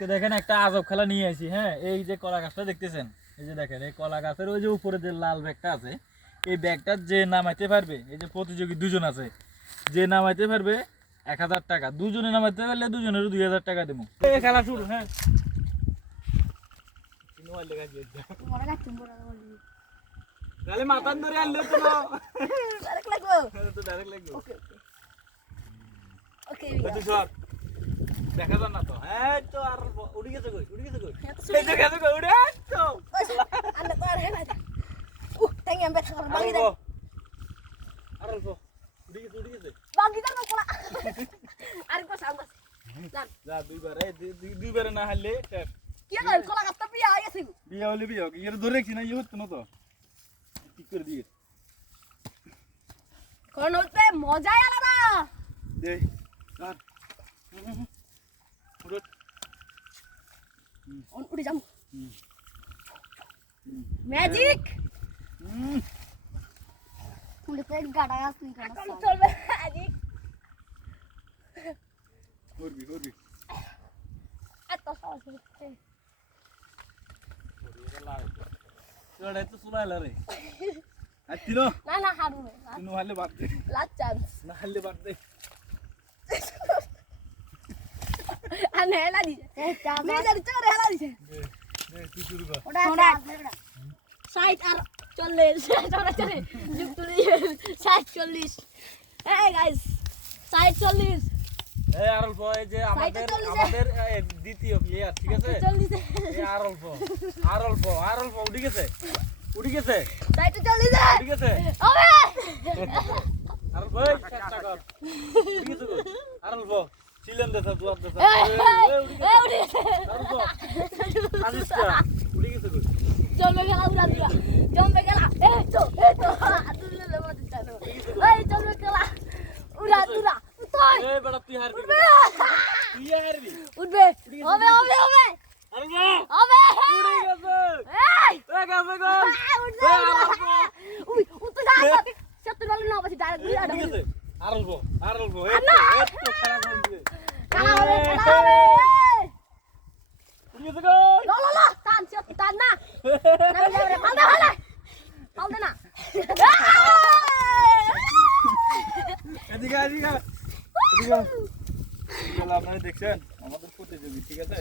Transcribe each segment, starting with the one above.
আজকে দেখেন একটা আজব খেলা নিয়ে আসি হ্যাঁ? এই যে কলা গাছটা দেখতেছেন? এই যে দেখেন এই কলা গাছের ওই যে উপরে যে লাল ব্যাগটা আছে এই ব্যাগটা যে নামাইতে পারবে এই যে প্রতিযোগী দুজন আছে যে নামাইতে পারবে এক হাজার টাকা। দুজনে নামাইতে পারলে দুজনের দুই হাজার টাকা দেবো। খেলা শুরু হ্যাঁ? রাখছি রাখছি তাহলে মাথান ধরে আনলে তো ডাইরেক্ট লাগবো? তো ডাইরেক্ট লাগবে। ওকে ওকে সর। দেখা যান না তো। হ্যাঁ তো আর উড়ে গেছে কই? উড়ে গেছে কই? এই যে গেছে কই? উড়ে তো। তো আর হেলা উ তাই আমি ব্যথা আর বাগি দাও আর অল্প। উড়ে গেছে উড়ে গেছে। বাগি দাও কোলা আর কো যা দুইবার এই দুইবারে না। কি কর কোলা গাছটা পিয়া আইছে বিয়ে হলে বিয়ে হোক ইয়ে ধরে রাখছি না ইয়ে হতো না তো। ঠিক করে দিয়ে। মজাই আলাদা। দে আর উড়ে যাম হুম। ম্যাজিক তুলে পেট গাড়া আসনি কেন চলবে ম্যাজিক করবি করবি এত সহজ হচ্ছে চড়াই তো চুলাইলা রে আর তিনো না না হারু তিনো হারলে বাদ দে লাস্ট চান্স না হারলে বাদ দে আনে হেলা দিছে মেয়ে জানি চোরে হেলা দিছে ষাট আর চল্লিশ চলে চলে যুক্ত দিয়ে ষাট চল্লিশ এই গাইস ষাট চল্লিশ এই আর অল্প এই যে আমাদের আমাদের দ্বিতীয় প্লেয়ার ঠিক আছে এই আর অল্প আর অল্প আর অল্প উঠে গেছে উঠে গেছে ষাট চল্লিশ উঠে গেছে হবে আর অল্প চেষ্টা কর উঠে গেছে আর অল্প জমবে গেলা উড়া দিয়া জমবে গেলা এই তো এই তো এই জমবে গেলা উড়া উড়া উঠোই এই বেটা তুই হারবি উঠবে তুই হারবি উঠবে হবে হবে হবে আর অল্প হবে উঠে গেছে এই এ গেছে গো উঠবে এই আর অল্প উই উঠতে যা সত্তর বলে না বাসি ডাইরেক্ট এই তো, আপনারা দেখছেন আমাদের প্রতিযোগী ঠিক আছে?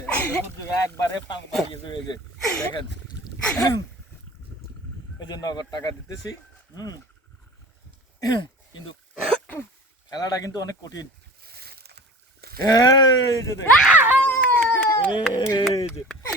একবারে পাঁচ বাড়িয়ে হয়েছে দেখেন। এই যে নগদ টাকা দিতেছি হুম। কিন্তু খেলাটা কিন্তু অনেক কঠিন। এই যে দেখেন, এই যে